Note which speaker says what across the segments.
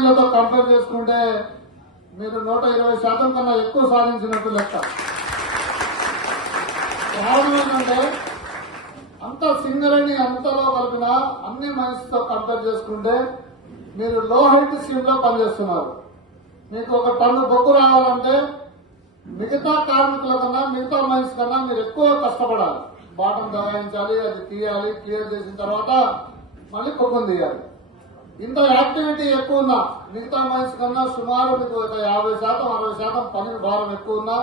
Speaker 1: సింగరేణిలతో compare చేసుకుంటే మీరు నూట ఇరవై శాతం కన్నా ఎక్కువ సాధించినట్టు లెక్క. కారణం ఏంటంటే అంత సింగరేణి అంతలో కలిపిన అన్ని మనిషితో కంపేర్ చేసుకుంటే మీరు లో హైట్ స్కీమ్లో పనిచేస్తున్నారు. మీకు ఒక టన్ను బొగ్గు రావాలంటే మిగతా కార్మికుల కన్నా మిగతా మనిషి కన్నా మీరు ఎక్కువ కష్టపడాలి. బాటం దగాయించాలి అది తీయాలి క్లియర్ చేసిన తర్వాత మళ్ళీ బొగ్గును తీయాలి. ఇంత యాక్టివిటీ ఎక్కువ ఉన్నా మిగతా మనిషి కన్నా సుమారు మీకు ఒక యాభై శాతం అరవై శాతం పని భారం ఎక్కువ ఉన్నా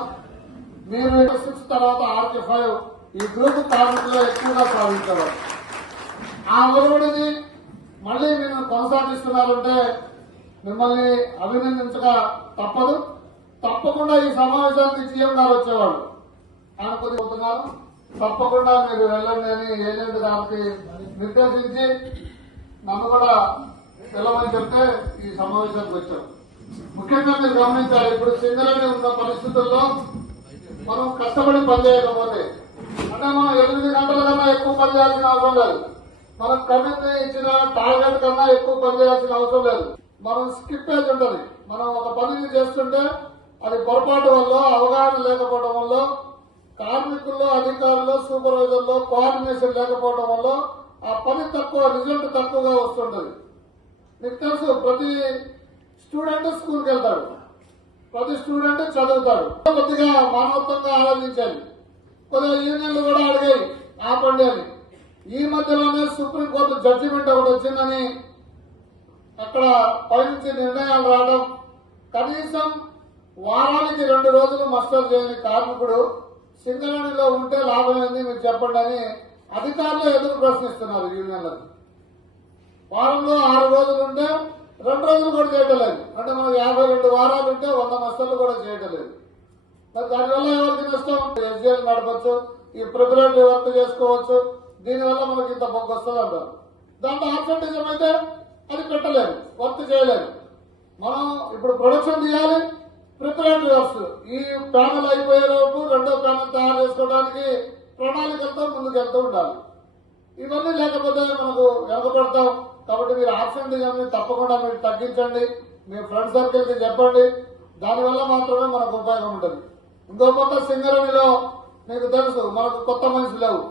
Speaker 1: మీరు సిక్స్ తర్వాత ఆర్కే ఫైవ్ ఈ గ్రూప్ కార్మికులు ఎక్కువగా సాధించేవారు ఆ ఒరవడిని మళ్ళీ మీరు కొనసాగిస్తున్నారంటే మిమ్మల్ని అభినందించక తప్పదు. తప్పకుండా ఈ సమావేశానికి సీఎం గారు వచ్చేవాళ్ళు. ఆయన పోతున్నారు తప్పకుండా మీరు వెళ్ళండి అని ఏజెంట్ గారికి నిర్దేశించి నన్ను కూడా వెళ్ళమని చెప్తే ఈ సమావేశానికి వచ్చాం. ముఖ్యంగా మీరు గమనించాలి ఇప్పుడు సింగరేణి ఉన్న పరిస్థితుల్లో మనం కష్టపడి పనిచేయకపోతే అంటే మనం ఎనిమిది గంటల కన్నా ఎక్కువ పని చేయాల్సిన అవసరం లేదు. మనం కమిటీ ఇచ్చిన టార్గెట్ కన్నా ఎక్కువ పని చేయాల్సిన అవసరం లేదు. మనం స్కిప్ ఏజ్ మనం ఒక పనిని చేస్తుంటే అది పొరపాటు వల్ల అవగాహన లేకపోవడం వల్ల కార్మికుల్లో అధికారులు సూపర్వైజర్లో కోఆర్డినేషన్ లేకపోవడం వల్ల ఆ పని తక్కువ రిజల్ట్ తక్కువగా వస్తుంటది. మీకు తెలుసు ప్రతి స్టూడెంట్ స్కూల్కి వెళ్తాడు ప్రతి స్టూడెంట్ చదువుతాడు కొద్దిగా మానవత్వంగా ఆలోచించాలి. కొద్దిగా యూనియన్లు కూడా అడిగాయి ఆపండి అని. ఈ మధ్యలోనే సుప్రీంకోర్టు జడ్జిమెంట్ ఒకటి వచ్చిందని అక్కడ పైనుంచి నిర్ణయాలు రావడం కనీసం వారానికి రెండు రోజులు మస్టర్ చేయని కార్మికుడు సింగరేణిలో ఉంటే లాభం ఏంది మీరు చెప్పండి అని అధికారులు ఎదురు ప్రశ్నిస్తున్నారు యూనియన్లకు వారంలో ఆరు రోజులు ఉంటే రెండు రోజులు కూడా చేయటం లేదు అంటే మనకు యాభై రెండు వారాలు ఉంటే వంద మస్తలు కూడా చేయటం లేదు మరి దానివల్ల ఎవరికి నష్టం? ఎస్జీఎల్ నడపచ్చు ఈ ప్రిపరేటరీ వర్క్ చేసుకోవచ్చు. దీనివల్ల మనకి ఇంత బొగ్గు వస్తుంది అంటారు. దాంట్లో ఆబ్సెంటిజం అయితే అది పెట్టలేదు వర్క్ చేయలేదు. మనం ఇప్పుడు ప్రొడక్షన్ తీయాలి ప్రిపరేటరీ వర్క్స్. ఈ ప్యానల్ అయిపోయే లోపు రెండో ప్యానల్ తయారు చేసుకోవడానికి ప్రణాళికలతో ముందుకు వెళ్తూ ఉండాలి. ఇవన్నీ లేకపోతే మనకు వెనకబడతాం. కాబట్టి మీరు ఆబ్సెంటిజం తప్పకుండా మీరు తగ్గించండి. మీ ఫ్రెండ్ సర్కిల్కి చెప్పండి. దానివల్ల మాత్రమే మనకు ఉపయోగం ఉంటుంది. ఇంకో పక్క సింగరేణిలో మీకు తెలుసు మనకు కొత్త మనిషి లేవు.